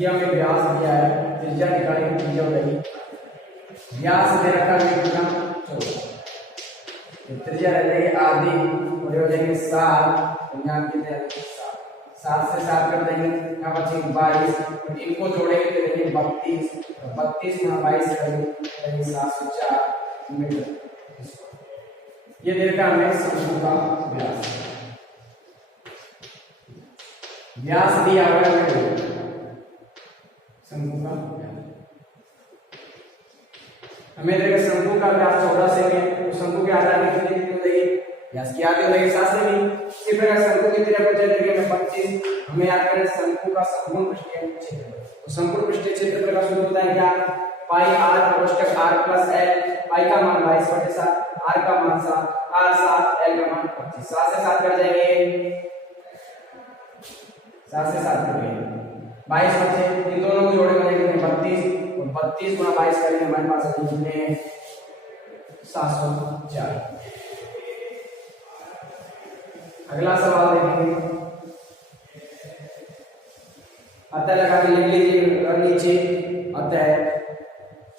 ये हमें व्यास दिया है, त्रिज्या निकालेंगे, त्रिज्या हो जाएगी, व्यास दे रखा है कितना 14, त्रिज्या रह जाएगी आधी और ये हो जाएंगे 7, यहाँ कितने 7 से 7 कर देंगे, यहाँ बचेंगे 22 और इनको जोड़ेंगे तो देंगे 32, 32 गुणा 22 करेंगे 704 मीटर। ये दे रखा हमें शंकु का व्यास, व्यास दिया हुआ है शंकु का व्यास, हमें देगा शंकु का व्यास 14 सेमी, तो शंकु के आधार में कितनी हो जाएगी, व्यास की आधी हो जाएगी 7 सेमी। इसी प्रकार शंकु की त्रिज्या को देंगे 25, हमें याद करें शंकु का संपूर्ण पृष्ठीय क्षेत्रफल, तो संपूर्ण पृष्ठीय क्षेत्रफल का सूत्र होता है क्या, पाई आर कोष्टक आर प्लस एल, पाई का मान 22/7, आर का मान 7, आर 7, एल का मान 25, 7 से 7 कर जाएंगे, 7 से 7 कर देंगे 22 बचे, इन दोनों को जोड़े बनेंगे 32 और 32 गुणा 22 करेंगे हमारे पास कितने 704। अगला सवाल देखेंगे, अतः लगा के लिख लीजिए और नीचे अतः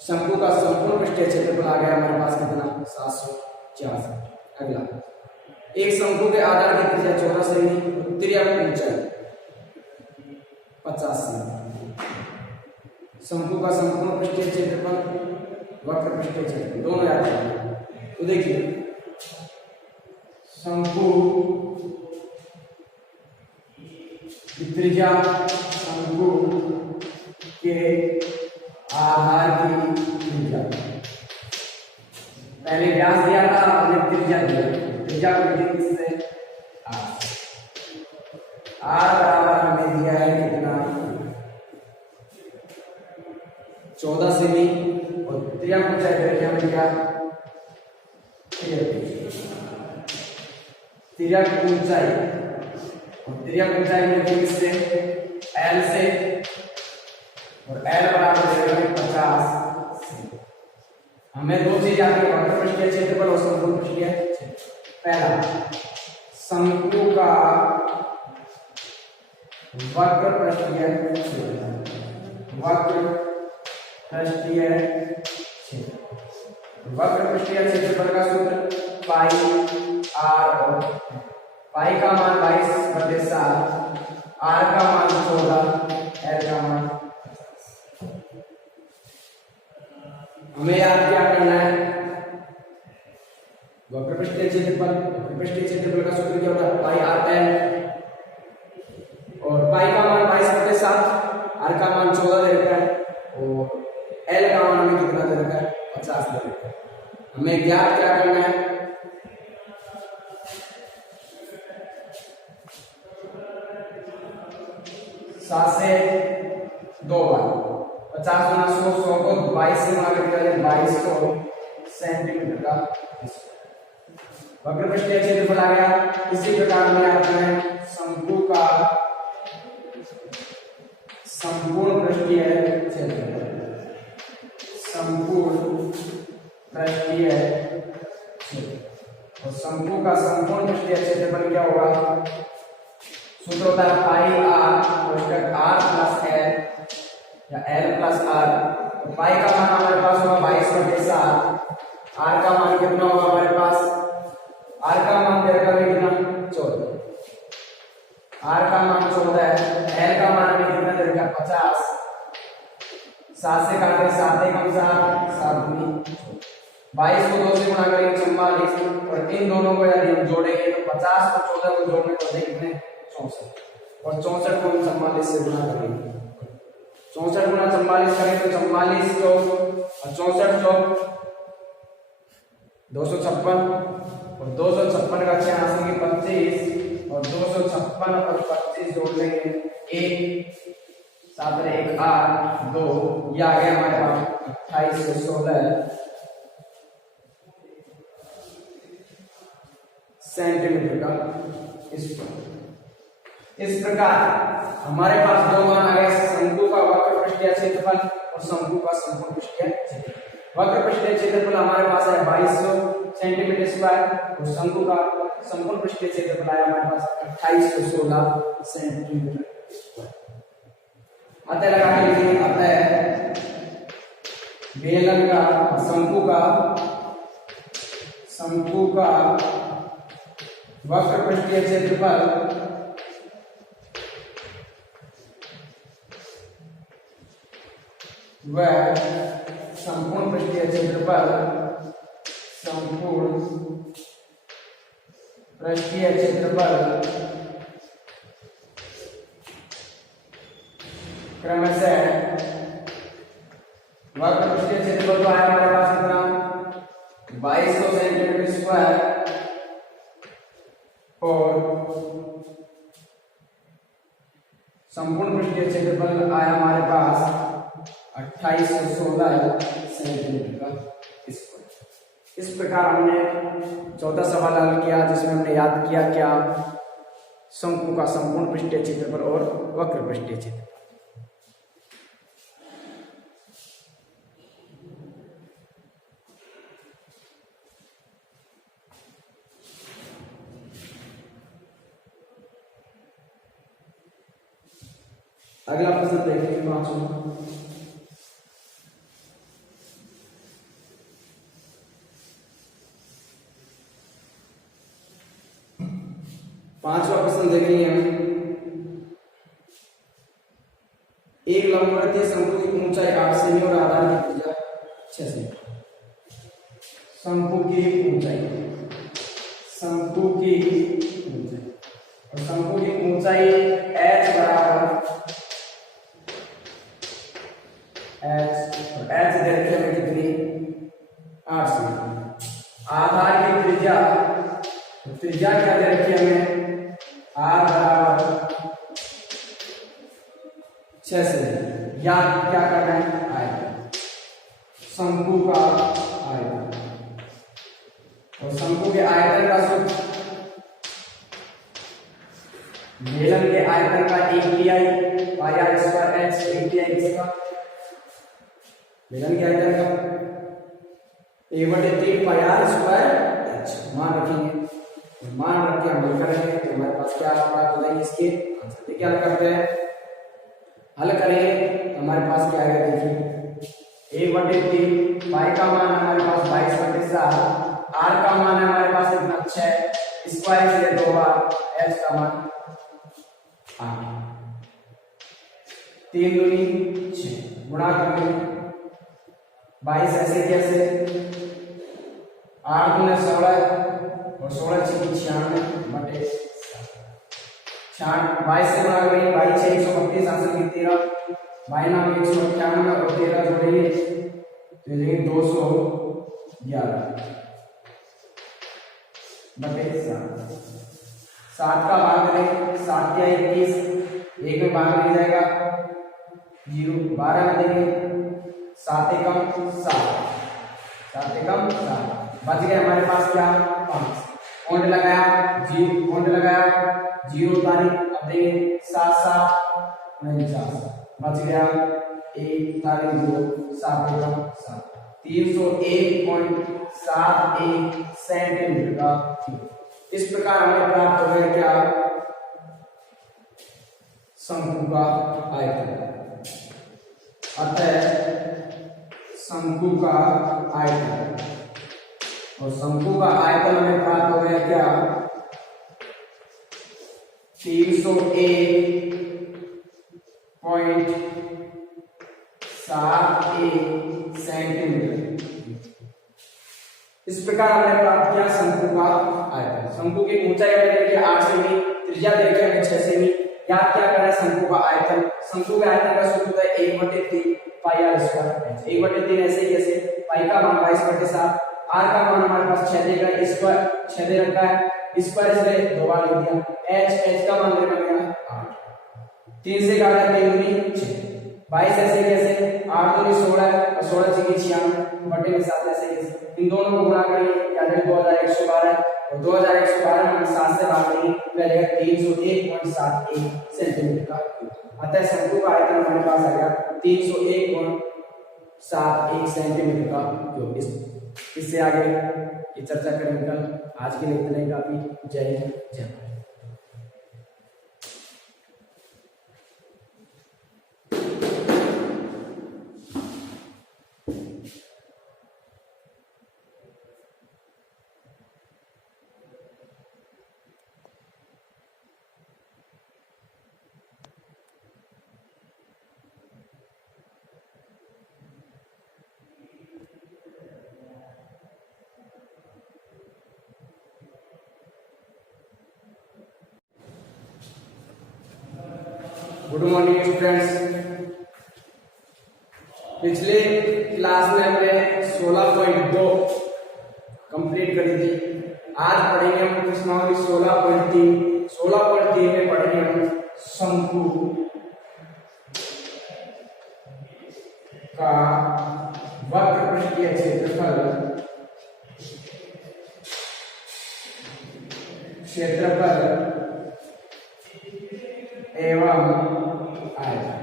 शंकु का संपूर्ण पृष्ठीय क्षेत्रफल आ गया हमारे पास कितना 764। अगला, एक शंकु के आधार की त्रिज्या 14 सेमी, त्रिज्या की ऊंचाई 50 सेमी, शंकु का संपूर्ण पृष्ठीय क्षेत्रफल वक्र पृष्ठीय क्षेत्रफल दोनों याद रखिए। तो देखिए शंकु की त्रिज्या, शंकु के आधार की त्रिज्या, पहले व्यास दिया था, हमने त्रिज्या दिया, त्रिज्या को किससे आर बराबर हमें दिया है कितना 14 सेमी और त्रिज्या को चेक करके हमें क्या त्रिज्या की ऊंचाई, और त्रिज्या की ऊंचाई में किससे एल से, और एल बराबर देगा 50 से। हमें दो चीज आती है, वक्र पृष्ठीय क्षेत्रफल और संपूर्ण पृष्ठीय क्षेत्रफल। पहला शंकु का वक्र पृष्ठीय क्षेत्रफल, वक्र पृष्ठीय क्षेत्रफल, वक्र पृष्ठीय क्षेत्रफल का सूत्र पाई आर, और पाई का मान 22/7, आर का मान 14, एल का मान 50। हमें याद क्या करना है, वक्र पृष्ठीय क्षेत्रफल, वक्र पृष्ठीय क्षेत्रफल का सूत्र क्या होता है पाई आर एल, और पाई का मान 22/7, आर का मान 14 दे रखा है और एल का मान हमें कितना दे रखा है 50 दे रखा है। हमें ज्ञात क्या करना है, सात से 2 बार 50 गुना 100, 100 को 22 से गुणा करके 2200 सेंटीमीटर का वक्र पृष्ठीय क्षेत्रफल आ गया। इसी प्रकार में आता है शंकु का संपूर्ण पृष्ठीय क्षेत्रफल, संपूर्ण पृष्ठीय क्षेत्रफल, और शंकु का संपूर्ण पृष्ठीय क्षेत्रफल क्या होगा, सूत्र होता है पाई आर कोष्टक आर प्लस एल या एल प्लस आर। पाई का मान हमारे पास होगा 22/7, आर का मान कितना होगा हमारे पास, आर का मान दे रखा है कितना 14, आर का मान 14 है, एल का मान हमें कितना दे रखा है 50। 7 से काटे 7 कम 7 दूनी 22 को 2 से गुणा करेंगे 44, और इन दोनों को यदि हम जोड़ेंगे तो 50 और 14 को जोड़ने पर कितने 64, और 64 को हम 44 से गुणा करेंगे, 64 गुणा 44 करें तो 44 चौक और 64 चौक 256, और 256 का 86 25, और 256 और 25 जोड़ लेंगे 1 7 1 8 2, ये आ गया हमारे पास 28 से 16 सेंटीमीटर का इस प्रकार हमारे पास दो मान आ गए, शंकु का वक्र पृष्ठीय क्षेत्रफल और शंकु का संपूर्ण पृष्ठीय क्षेत्रफल। वक्र पृष्ठीय क्षेत्रफल हमारे पास है 2200 सेंटीमीटर स्क्वायर, और शंकु का संपूर्ण पृष्ठीय क्षेत्रफल आया हमारे पास 2816 सेंटीमीटर स्क्वायर। अतः लगा के लिखिए, अतः बेलन का शंकु का वक्र पृष्ठीय क्षेत्रफल व संपूर्ण पृष्ठीय क्षेत्रफल क्रमशः वक्र पृष्ठीय क्षेत्रफल तो आया हमारे पास कितना 2200 सेंटीमीटर स्क्वायर और संपूर्ण पृष्ठीय क्षेत्रफल आया हमारे पास 2816 सेंटीमीटर का स्क्वायर। इस प्रकार हमने चौथा सवाल हल किया, जिसमें हमने याद किया क्या शंकु का संपूर्ण पृष्ठीय क्षेत्रफल और वक्र पृष्ठीय क्षेत्रफल। अगला प्रश्न देखेंगे पांचवा प्रश्न देखेंगे हम। एक लंबवृत्तीय शंकु की ऊंचाई 8 सेमी और आधार की त्रिज्या 6 सेमी। शंकु की ऊंचाई और शंकु की ऊंचाई h बराबर h दे रखी है कितनी 8 सेमी। आधार की त्रिज्या क्या दे रखी है हमें r बराबर 6 सेमी। या क्या करना है आयतन, शंकु का आयतन और शंकु के आयतन का सूत्र बेलन के आयतन का 1 तिहाई पाई आर स्क्वायर h। 1 तिहाई किसका बेलन के आयतन का 1/3 पाई आर स्क्वायर h मान रखेंगे। मान रख के हम हल करेंगे तो हमारे पास क्या प्राप्त हो जाएगी इसके आंसर। क्या करते हैं हल करेंगे तो हमारे पास क्या आएगा देखिए 1/3 पाई का मान हमारे पास 22/7, r का मान है हमारे पास कितना 6 स्क्वायर से 2 बार h का मान 8 3 दूनी 6 गुणा करेंगे 22 ऐसे कैसे 8 दूनी 16 और 16 6 96 बटे 22 से गुणा करेंगे 22 6 132 आंसर की 13 22 नाम 198 और 13 जोड़ेंगे तो ये 211 बटे 7 का भाग करेंगे 7 या 21 एक में भाग नहीं जाएगा 0 12 में देंगे 7 एकम 7 बच गए हमारे पास क्या 5 पॉइंट लगाया 0 तारीख अब देंगे 7 49 बच गया 1 तारीख 2 7 एकम 7 301.71 सेंटीमीटर का क्यूब। इस प्रकार हमें प्राप्त हो गया क्या शंकु का आयतन। अतः शंकु का आयतन और शंकु का आयतन हमें प्राप्त हो गया क्या 301.71 सेंटीमीटर। इस प्रकार हमने प्राप्त किया शंकु का आयतन। शंकु की ऊंचाई हमें देखिए 8 सेमी, त्रिज्या देखिए हमें 6 सेमी। याद क्या करना है शंकु का आयतन। शंकु के आयतन का सूत्र होता है 1/3 पाई आर स्क्वायर। 1/3 ऐसे कैसे पाई का मान 22/7, आर का मान हमारे पास 6 देगा स्क्वायर 6 दे रखा है स्क्वायर से 2 बार लिख दिया। h का मान देगा मेरा 8 3 से काटा 3 दूनी 6 22 ऐसे कैसे 8 दूनी 16 और 16 6 96 बटे में 7 ऐसे कैसे इन दोनों को गुणा करेंगे या 2112 और 2112 में 7 से भाग देंगे तो आएगा 301.71 सेंटीमीटर का क्यूब। अतः शंकु का आयतन हमारे पास आ गया 301.71 सेंटीमीटर का क्यूब। इससे आगे ये चर्चा करेंगे कल। आज के लिए इतना ही काफी। जय हिंद जय भारत। Good morning students. पिछले क्लास में हमने 16.2 कंप्लीट करी थी। आज पढ़ेंगे हम प्रश्नावली 16.3। 16.3 में पढ़ेंगे हम शंकु का वक्र पृष्ठीय क्षेत्रफल एवं आयतन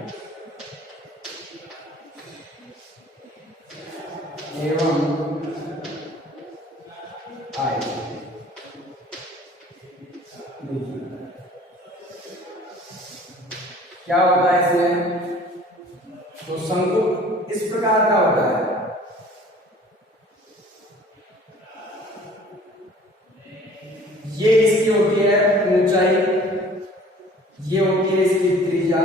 क्या होता है इसमें? तो शंकु इस प्रकार का होता है। ये इसकी होती है ऊंचाई, ये होती है इसकी त्रिज्या,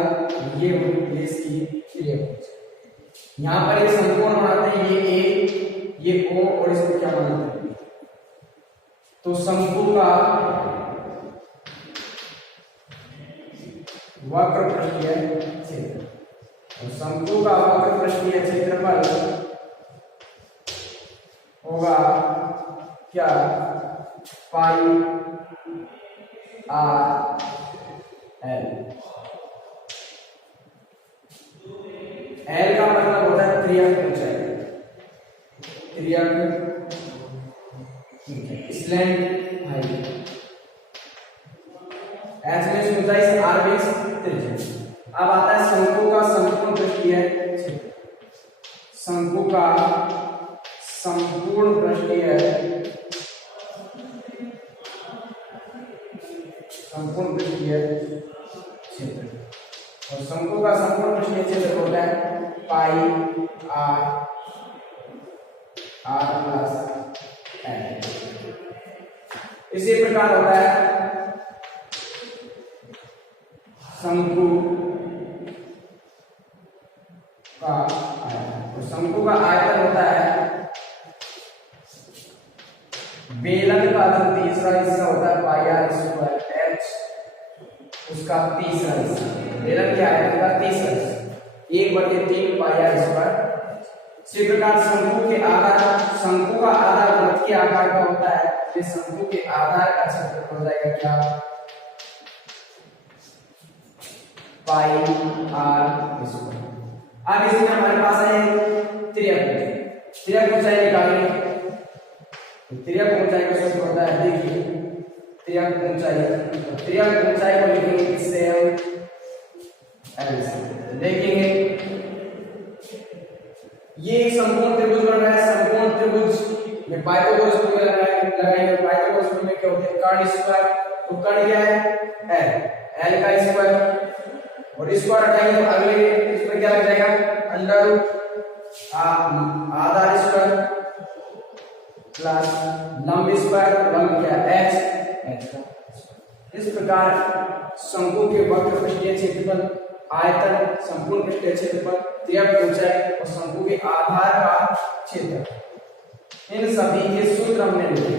ये होती है इसकी त्रिभुज। यहां पर एक समकोण बनाते हैं, ये ए, ये ओ और इसको क्या बनाते हैं? तो शंकु का वक्र पृष्ठीय क्षेत्र, और शंकु का वक्र पृष्ठीय क्षेत्रफल होगा क्या? पाई आर एल। एल का मतलब होता है त्रियक ऊंचाई, त्रियक स्लैंट हाइट। एच में ऊंचाई से आर बेस त्रिज्या। अब आता है शंकु का संपूर्ण पृष्ठीय क्षेत्र। शंकु का संपूर्ण पृष्ठीय क्षेत्र, और शंकु का संपूर्ण पृष्ठीय क्षेत्र होता है पाई आर प्लस एल। इसी प्रकार होता है शंकु का आयतन, और शंकु का आयतन होता है बेलन का जो तीसरा हिस्सा होता है पाई आर स्क्वायर एच, उसका तीसरा हिस्सा। बेलन के आयतन का तीसरा हिस्सा 1/3 पाई आर स्क्वायर। इसी प्रकार शंकु का आधार वृत्त के आकार का होता है। ये शंकु के आधार का क्षेत्रफल हो जाएगा क्या? पाई आर स्क्वायर। अब इसमें हमारे पास है त्रियक ऊंचाई निकालेंगे। त्रियक ऊंचाई का सूत्र होता है, देखिए त्रियक ऊंचाई को लिखेंगे किससे? एल से। देखेंगे ये एक संपूर्ण त्रिभुज बन रहा है। संपूर्ण त्रिभुज में पाइथागोरस प्रमेय लगाएंगे। पाइथागोरस प्रमेय क्या होते हैं? कर्ण स्क्वायर। तो कर्ण क्या है? एल का स्क्वायर, और स्क्वायर हटाएंगे तो अगले इसमें क्या लग जाएगा? अंडर रूट आधा स्क्वायर प्लस लंब स्क्वायर, लंब क्या? एच का। इस प्रकार शंकु के वक्र पृष्ठीय क्षेत्रफल, आयतन, संपूर्ण पृष्ठीय क्षेत्रफल, त्रियक ऊंचाई और शंकु के आधार का क्षेत्र, इन सभी के सूत्र हमने लिखे।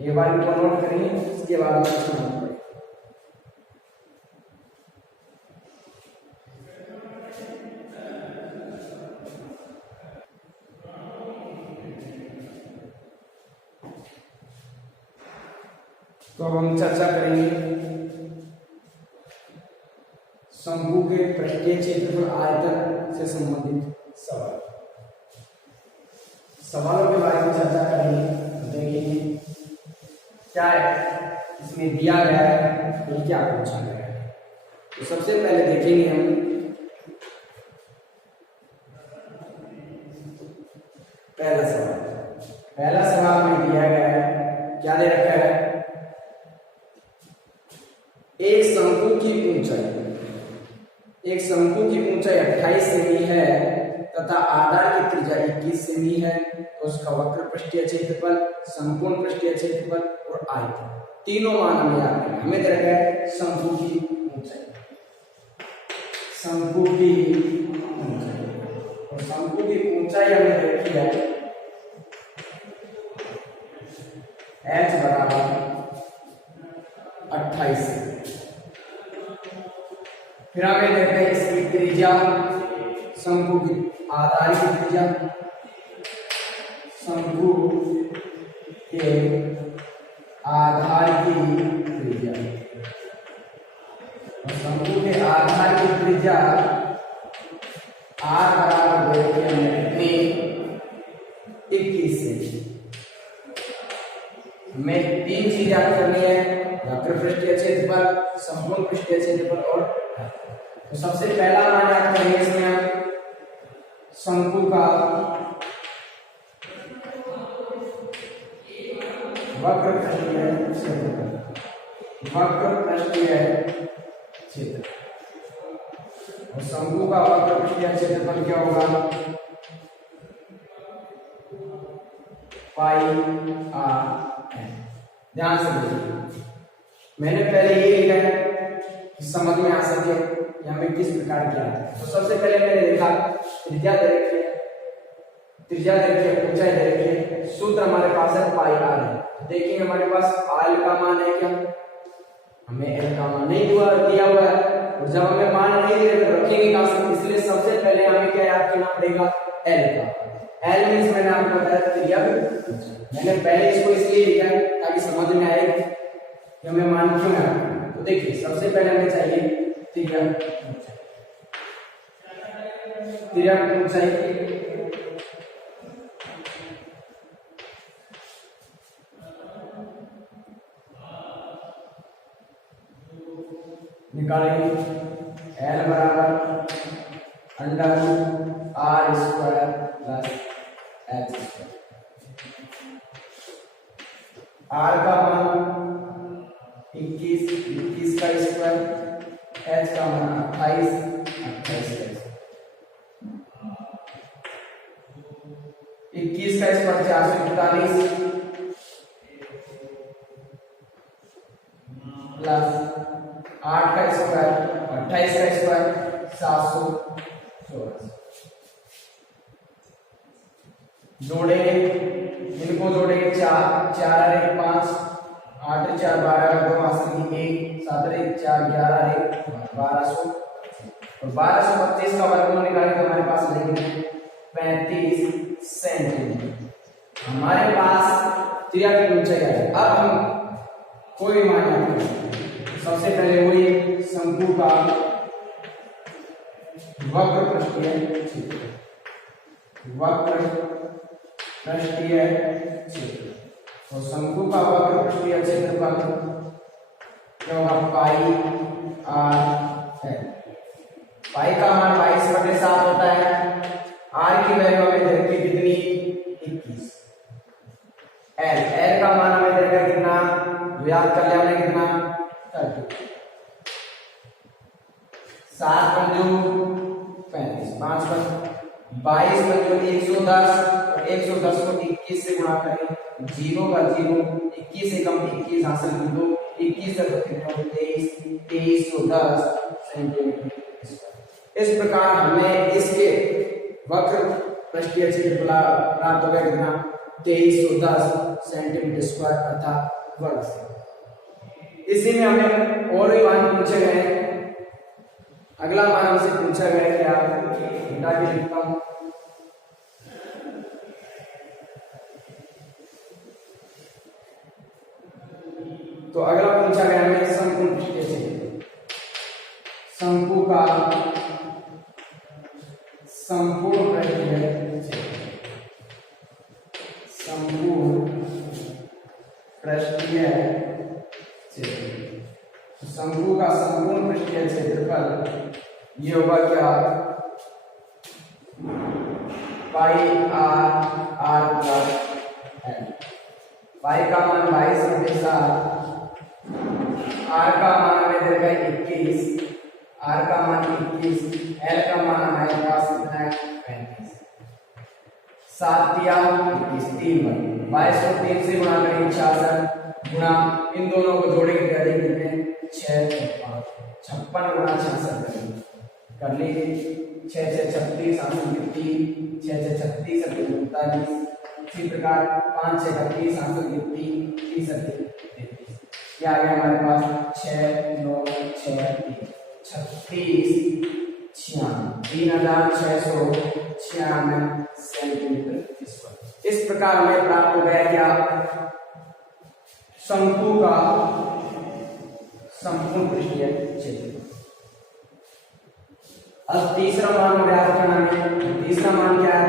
ये वाली को नोट करेंगे, इसके बाद में तो हम चर्चा करेंगे शंकु के पृष्ठीय क्षेत्रफल आयतन से संबंधित सवालों के बारे में चर्चा करेंगे। देखेंगे क्या है इसमें दिया गया है, तो क्या पूछा गया है। तो सबसे पहले देखेंगे हम पहला सवाल में दिया गया है, क्या दे रखा है? एक शंकु की ऊंचाई 28 सेमी है तथा आधार की त्रिज्या 21 सेमी है। तो उसका वक्र पृष्ठीय क्षेत्रफल, संपूर्ण पृष्ठीय क्षेत्रफल और आयतन, तीनों मान हमें याद रखना। हमें दे रखा है शंकु की ऊंचाई, और शंकु की ऊंचाई हमें देखी है h बराबर 28। फिर हमें त्रिज्या, शंकु की आधार की त्रिज्या, शंकु के आधार की त्रिज्या, शंकु के आधार की त्रिज्या r बराबर देखिए हमने कितनी 21 सेंटी। हमें तीन चीजें याद करनी है, वक्र पृष्ठीय क्षेत्रफल, संपूर्ण पृष्ठीय क्षेत्रफल और तो सबसे पहला मान याद करेंगे इसमें हम शंकु का वक्र पृष्ठीय क्षेत्रफल, वक्र पृष्ठीय क्षेत्रफल और शंकु का वक्र पृष्ठीय क्षेत्रफल क्या होगा, पाई आर एन। ध्यान से देखिए, मैंने पहले ये लिखा है कि समझ में आ सके कि हमें किस प्रकार किया है। तो सबसे पहले मैंने देखा त्रिज्या दे रखी है, त्रिज्या दे रखी है, ऊंचाई दे रखी है, सूत्र हमारे पास है पाई आर है। देखिए हमारे पास आर का मान है क्या, हमें एल का मान नहीं दिया हुआ है, और जब हमें मान नहीं दिया तो रखेंगे कहां से, इसलिए सबसे पहले हमें क्या याद करना पड़ेगा, एल का। एल मींस मैंने आपको बताया त्रिज्या, मैंने पहले इसको इसलिए लिखा है ताकि समझ में आए कि हमें मान क्यों है। तो देखिए सबसे पहले हमें चाहिए त्रिज्या, त्रिज्या ऊंचाई, निकालेंगे एल बराबर under R square plus H square. R का मान 21 का स्क्वायर, एच का मान 28 का स्क्वायर। 21 का स्क्वायर 441 प्लस 8 का स्क्वायर 28 का स्क्वायर 716। जोड़ेंगे, इनको जोड़ेंगे 4 4 1 5 8 4 12 2 हासिल 1 7 1 4 11 1 1200 और 1225 का वर्गमूल निकालें तो हमारे पास लगेगा 35 सेंटीमीटर। हमारे पास त्रिज्या की ऊंचाई है। अब हम कोई मान लेंगे, सबसे पहले वही शंकु का वक्र पृष्ठीय क्षेत्रफल, वक्र पृष्ठीय क्षेत्रफल और शंकु का वक्र पृष्ठीय क्षेत्रफल क्या होगा, पाई आर एल। पाई का मान 22/7 होता है, आर की वैल्यू हमें दे रखी कितनी 21, एल का मान हमें दे रखा कितना, याद कर लिया हमने कितना 30, 7 पंजू 35, 5 22 पंजू 110 और 110 को 21 से गुणा करें, 0 का 0, 21 से कम 21 हासिल कर दो, 21 से 2310 सेंटीमीटर। इस प्रकार हमें इसके वक्र पृष्ठीय क्षेत्रफल प्राप्त हो गया कितना 2310 सेंटीमीटर स्क्वायर अर्थात वर्ग से। इसी में हमें और भी मान पूछे गए। अगला मान हमसे पूछा गया कि आप घटा के लिखता हूं, तो अगला पूछा गया हमें संपूर्ण पृष्ठीय क्षेत्रफल, शंकु का संपूर्ण पृष्ठीय क्षेत्रफल, संपूर्ण पृष्ठीय क्षेत्रफल, शंकु का संपूर्ण पृष्ठीय क्षेत्रफल ये होगा क्या, पाई आर प्लस एल। पाई का मान 22/7, आर का मान हमें दे रखा है 21, आर का मान 21, एल का मान हमारे पास कितना है 35। 7 या 21 3 बार 22 को 3 से गुणा करेंगे 66 गुणा इन दोनों को जोड़ेंगे कितने 6 56 गुणा 66 करेंगे, कर लीजिए 6 6 36 8 3 6 6 36 39। इसी प्रकार 5 6 31 8 3 30 33। ये आ गया हमारे पास 6 9 6 3 36 3696 सेंटीमीटर स्क्वायर। इस प्रकार हमें प्राप्त हो गया क्या, शंकु का संपूर्ण पृष्ठीय क्षेत्र। अब तीसरा मान हो गया आपका, तीसरा मान क्या है,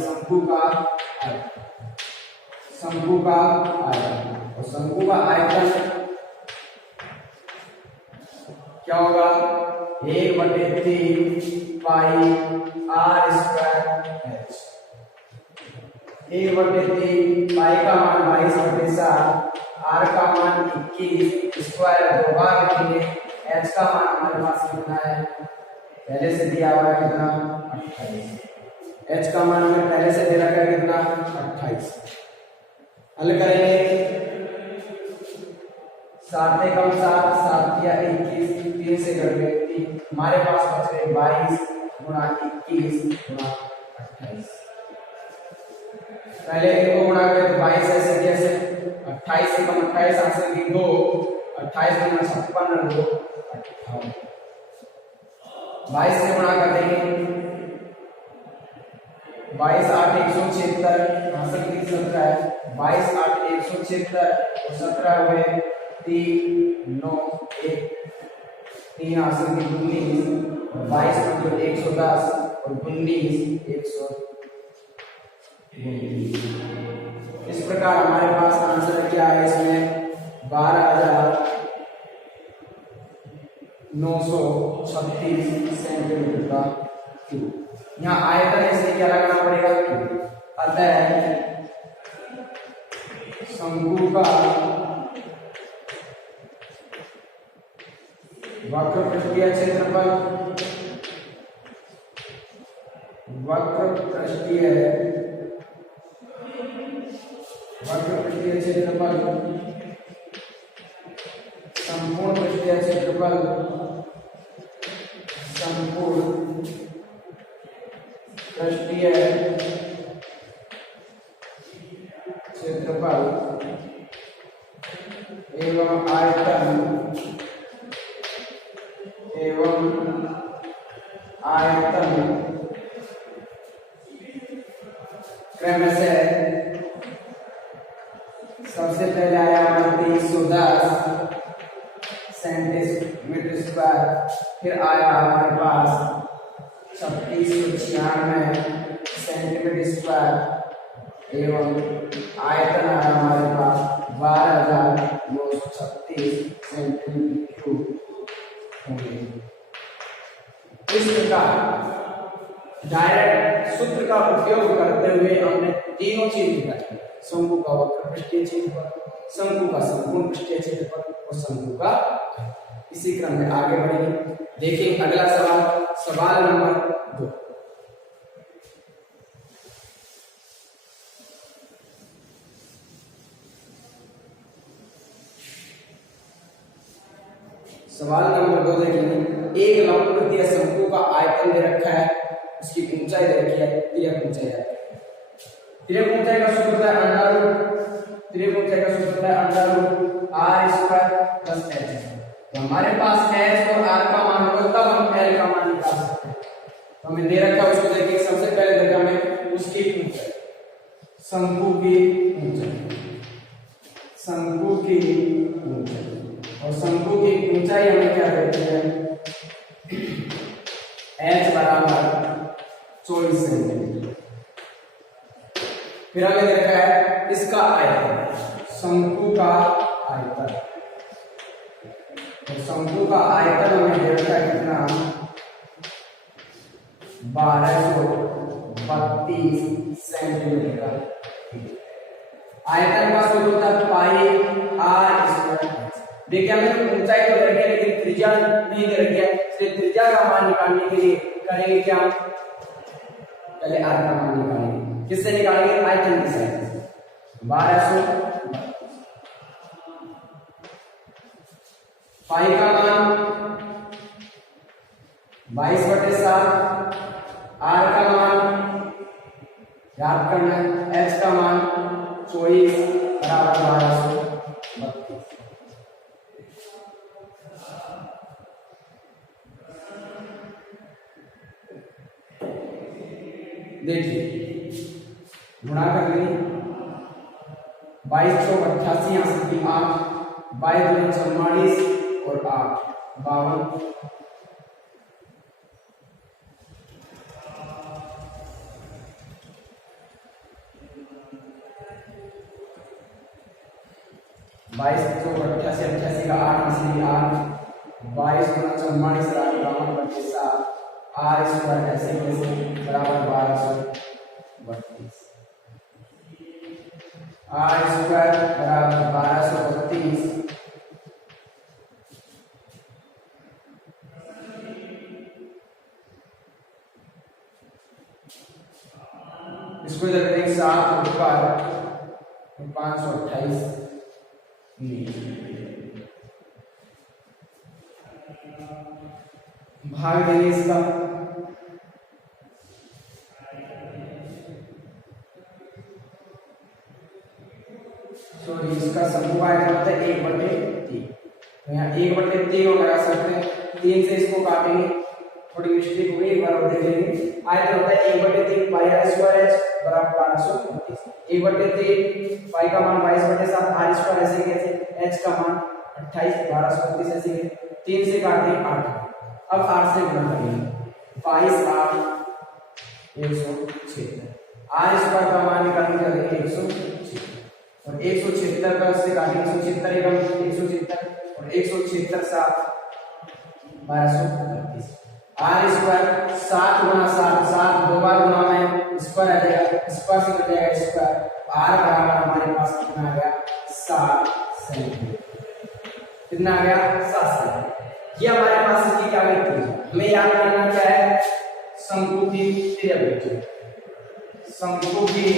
शंकु का आयतन। शंकु का आयतन, और शंकु का आयतन क्या होगा, 1/3 पाई आर स्क्वायर एच। 1/3 पाई का मान 22/7, आर का मान 21, स्क्वायर 2 बार लिखेंगे। एच का मान हमारे पास कितना है, पहले से दिया हुआ है कितना, 28। एच का मान हमें पहले से दे रखा है कितना, 28। हल करेंगे, 7 एकम 7, 7 या 21, 3 से घट गए 3, हमारे पास बच गए 22 गुणा 21 गुणा 28। पहले इनको गुणा करें तो 22 ऐसे कैसे, 28 से कम 28 हासिल की 2, 28 गुणा 56 2 58। 22 से गुणा कर देंगे, 22 8 176 हासिल की 17, 22 8 176 और 17 हुए 3 9 1, 3 हासिल की 19 और 22 मतलब 110 और 19 100। इस प्रकार हमारे पास आंसर क्या है, इसमें 12,936 सेंटीमीटर का क्यूब। यहाँ आयतन है इसलिए क्या लगाना पड़ेगा, क्यूब। अतः शंकु का वक्र पृष्ठीय क्षेत्रफल, वक्र पृष्ठीय क्षेत्रफल, संपूर्ण पृष्ठीय क्षेत्रफल, संपूर्ण पृष्ठीय क्षेत्रफल एवं आयतन क्रमशः सबसे पहले आया हमारा 2310 सेंटीमीटर स्क्वायर, फिर आया हमारे पास 3696 सेंटीमीटर स्क्वायर एवं आयतन आया हमारे पास 12,936 सेंटीमीटर क्यूब। इस प्रकार डायरेक्ट सूत्र का उपयोग करते हुए हमने तीनों चीज निकाली, शंकु का वक्र पृष्ठीय क्षेत्रफल, शंकु का संपूर्ण पृष्ठीय क्षेत्रफल और शंकु का। इसी क्रम में आगे बढ़ेंगे। देखिए अगला सवाल, सवाल नंबर 2। सवाल नंबर 2 देखेंगे, एक लंबवृत्तीय शंकु का आयतन दे रखा है, उसकी ऊंचाई दे रखी है, तिर्यक ऊंचाई है। तिर्यक ऊंचाई का सूत्र होता है अंडर रूट, तिर्यक ऊंचाई का सूत्र होता है under root R square plus H. तो हमारे पास एच और आर का मान होगा तब हम एल का मान निकाल सकते हैं। तो हमें दे रखा है, उसको देखिए सबसे पहले देखा हमें उसकी ऊंचाई, शंकु की ऊंचाई, शंकु की ऊंचाई, और शंकु की ऊंचाई हमें क्या कहते हैं, h बराबर 24 सेंटीमीटर। फिर हमें देखा है इसका आयतन, शंकु का आयतन, तो शंकु का आयतन हमें दे रखा है कितना, 1232 सेंटीमीटर का। आयतन का सूत्र होता है पाई आर स्क्वायर। देखिए हमें ऊंचाई तो दे रखी है लेकिन त्रिज्या नहीं दे रखी है, इसलिए त्रिज्या का मान निकालने के लिए करेंगे क्या, पहले आर का मान निकालेंगे। किससे निकालेंगे, आयतन की सहायता से। 1200 पाई का मान 22/7, आर का मान याद करना है, एच का मान 24 बराबर 1232। देखिए गुणा कर लेंगे 22 चौक 88 यहाँ से 8 22 दूनी 44 और 8 52 22 चौक 88 88 का 8 इसलिए 8 22 गुना 44 52 बटे 7 आर स्क्वायर ऐसे कैसे बराबर 1232 आर स्क्वायर बराबर 1232 इसको इधर करेंगे 7 ऊपर 528 भाग देंगे इसका सॉरी इसका समूह आएगा मतलब 1/3 तो यहाँ 1/3 लगा सकते हैं 3 से इसको काटेंगे थोड़ी मिस्टेक हो गई एक बार और देख लेंगे आए तो होता है 1/3 पाई आर स्क्वायर एच बराबर 1232 1/3 पाई का मान 22/7 आर स्क्वायर ऐसे कैसे एच का मान 28 1232 ऐसे 3 से काटते हैं 8 अब 8 से गुणा करेंगे 22 8 176 आर स्क्वायर का मान निकालने के लिए 176 और 176 का उससे काटेंगे 176 एकम 176 और 176 7 1232 आर स्क्वायर 7 गुना 7 7 दो बार गुना में स्क्वायर आ जाएगा स्क्वायर से कट जाएगा स्क्वायर आर बराबर हमारे पास कितना आ गया 7 सेंटीमीटर कितना आ गया 7 सेंटीमीटर ये हमारे पास इसकी क्या वैल्यू हमें याद करना क्या है शंकु की त्रिज्या शंकु की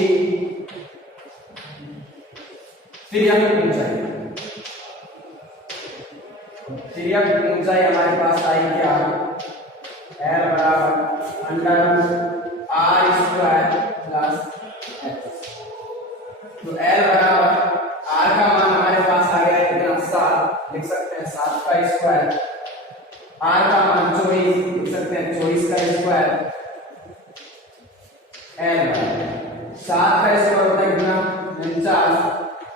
त्रिज्या की ऊंचाई त्रिज्या की ऊंचाई हमारे पास आई क्या L बराबर under R square plus H तो L बराबर R का मान हमारे पास आ गया कितना 7 लिख सकते हैं 7 का स्क्वायर R का मान 24 लिख सकते हैं 24 का स्क्वायर L बराबर 7 का स्क्वायर होता है कितना 49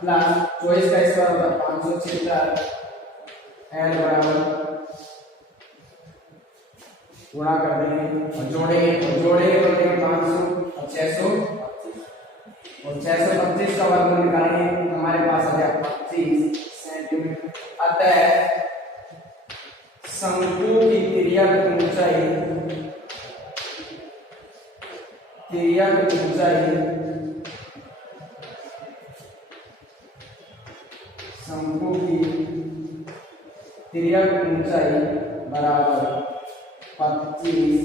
प्लस 24 का स्क्वायर होता है 576 L बराबर गुणा कर देंगे और जोड़ेंगे तो 500 और 625 और 625 का वर्गमूल निकालेंगे हमारे पास आ गया 25 सेंटीमीटर अतः शंकु की त्रिज्या की ऊंचाई शंकु की त्रिज्या की ऊंचाई बराबर 25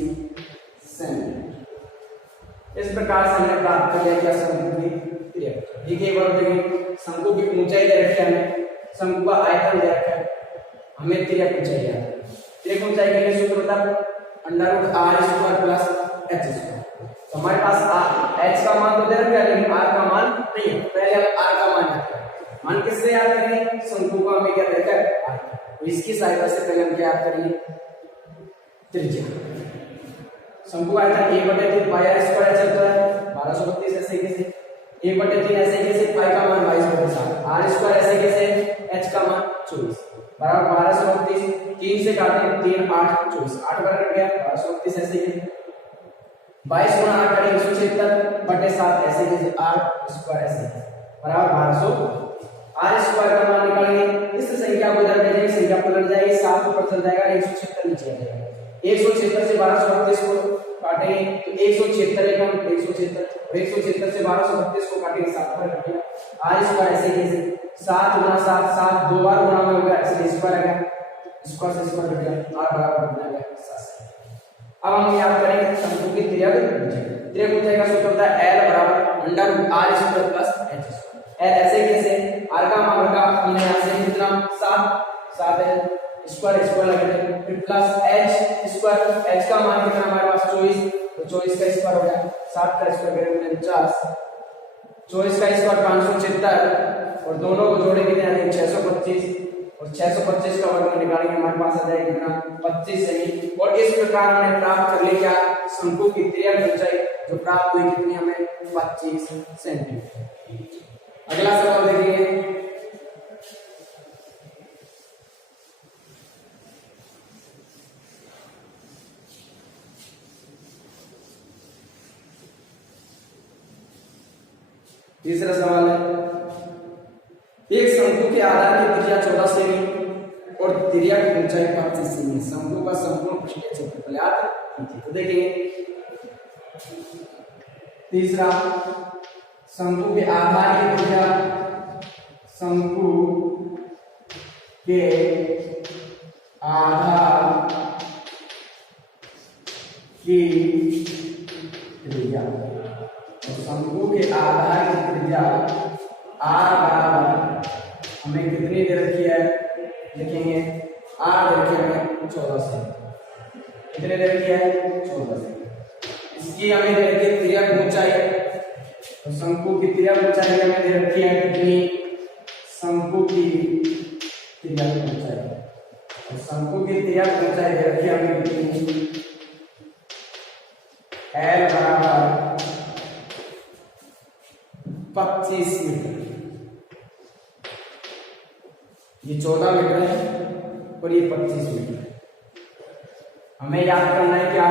सेंटीमीटर इस प्रकार से हमने प्राप्त कर लिया क्या शंकु की त्रिज्या ठीक है बार देखिए शंकु की ऊंचाई दे रखी है हमें शंकु का आयतन दे रखा है हमें त्रिज्या की ऊंचाई है त्रिज्या की ऊंचाई के लिए सूत्र बता √r square plus h square तो हमारे पास h का मान तो दे रखा है लेकिन r का मान नहीं है पहले हम r का मान किससे याद करेंगे शंकु का हमें क्या दे रखा है तो इसकी सहायता से पहले हम क्या याद करेंगे त्रिज्या शंकु का आयतन 1/3 पाई आर स्क्वायर चलता है 1232 ऐसे कैसे 1/3 ऐसे कैसे पाई का मान 22/7 आर स्क्वायर ऐसे कैसे h का मान 24 बराबर 1232 3 से काटे 3 8 24 8 बार कट गया 1232 ऐसे कैसे 22 गुना 8 करेंगे 176/7 ऐसे कैसे r स्क्वायर ऐसे बराबर 1200 आर स्क्वायर का मान निकालेंगे इस संख्या को इधर भेजेंगे संख्या पलट जाएगी 7 ऊपर चल जाएगा 176 नीचे आ जाएगा 176 से 1232 को काटेंगे तो 176 एकम 176 176 से 1232 को काटेंगे 7 पर कटेगा आर स्क्वायर ऐसे कैसे 7 गुना 7 7 दो बार गुना में होगा ऐसे स्क्वायर आ गया स्क्वायर से स्क्वायर कट गया आर बराबर कितना आ गया 7 अब हम याद करेंगे शंकु की त्रिज्या का सूत्र होता है L बराबर √r square plus h square L ऐसे कैसे r का मान होगा हमने यहां से कितना 7 है स्क्वायर लगा फिर प्लस h स्क्वायर h का मान कितना हमारे पास 24 तो 24 का स्क्वायर हो गया 7 का स्क्वायर करेंगे 49 24 का स्क्वायर 576 और दोनों को जोड़े कितने आएंगे 625 और 625 का वर्ग निकालेंगे हमारे पास आ जाएगा कितना 25 सेमी और इस प्रकार हमने प्राप्त कर लिया शंकु की त्रिज्या की ऊंचाई जो प्राप्त हुई कितनी हमें 25 सेंटीमीटर। अगला सवाल देखिए, तीसरा सवाल है, एक शंकु के आधार की त्रिज्या 14 सेमी और त्रिज्या की ऊंचाई 25 सेमी, शंकु का संपूर्ण पृष्ठीय क्षेत्रफल ज्ञात कीजिए। तो देखिए तीसरा, शंकु के आधार की त्रिज्या, शंकु के आधार की त्रिज्या, शंकु के आधार की त्रिज्या r बराबर हमें कितनी दे रखी है, लिखेंगे r दे रखी है हमें 14 सेमी, कितने दे रखी है 14 सेमी। इसकी हमें दे रखी है त्रिज्या ऊंचाई, तो शंकु की त्रिज्या ऊंचाई हमें दे रखी है कितनी, शंकु की त्रिज्या ऊंचाई, तो शंकु की त्रिज्या ऊंचाई दे रखी है हमें कितनी, l बराबर 25 मीटर। ये 14 मीटर है और ये 25 मीटर है। हमें याद करना है क्या,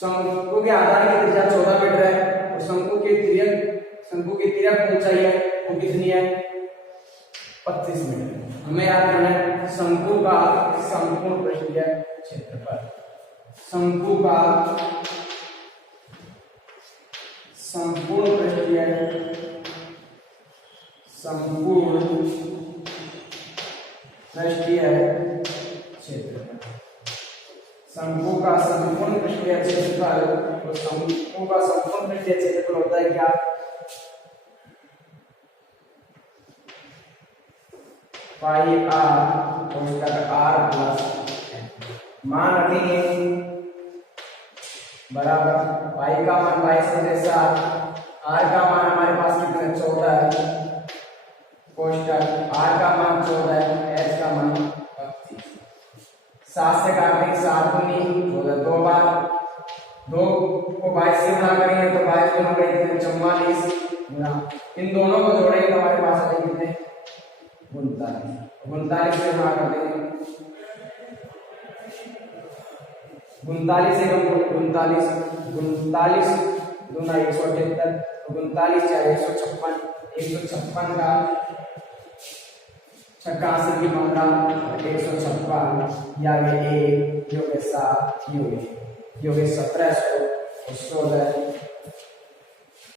शंकु के आधार की त्रिज्या 14 मीटर है और शंकु की त्रिज्या ऊंचाई है वो कितनी है 25 मीटर। हमें याद करना है शंकु का संपूर्ण पृष्ठीय क्षेत्रफल, शंकु का संपूर्ण पृष्ठीय क्षेत्रफल, शंकु का संपूर्ण पृष्ठीय क्षेत्रफल, तो शंकु का संपूर्ण पृष्ठीय क्षेत्रफल होता है क्या, पाई आर और इसका आर प्लस मान रखेंगे बराबर पाई का मान 22/7, आर का मान हमारे पास कितना 14 है, कोष्टक आर का मान 14 है, एच का मान 25। 7 से काटेंगे 7 दूनी 14, 2 बार 2 को 22 से गुणा करेंगे तो 22 गुना 44 गुना, इन दोनों को जोड़ेंगे तो हमारे पास आ जाएंगे कितने 39 से गुणा कर देंगे, 39 से 39 दूना 178, 39 4 156, 156 का छक्का से की मात्रा 156 या ये 1 योग 7 योग 17 16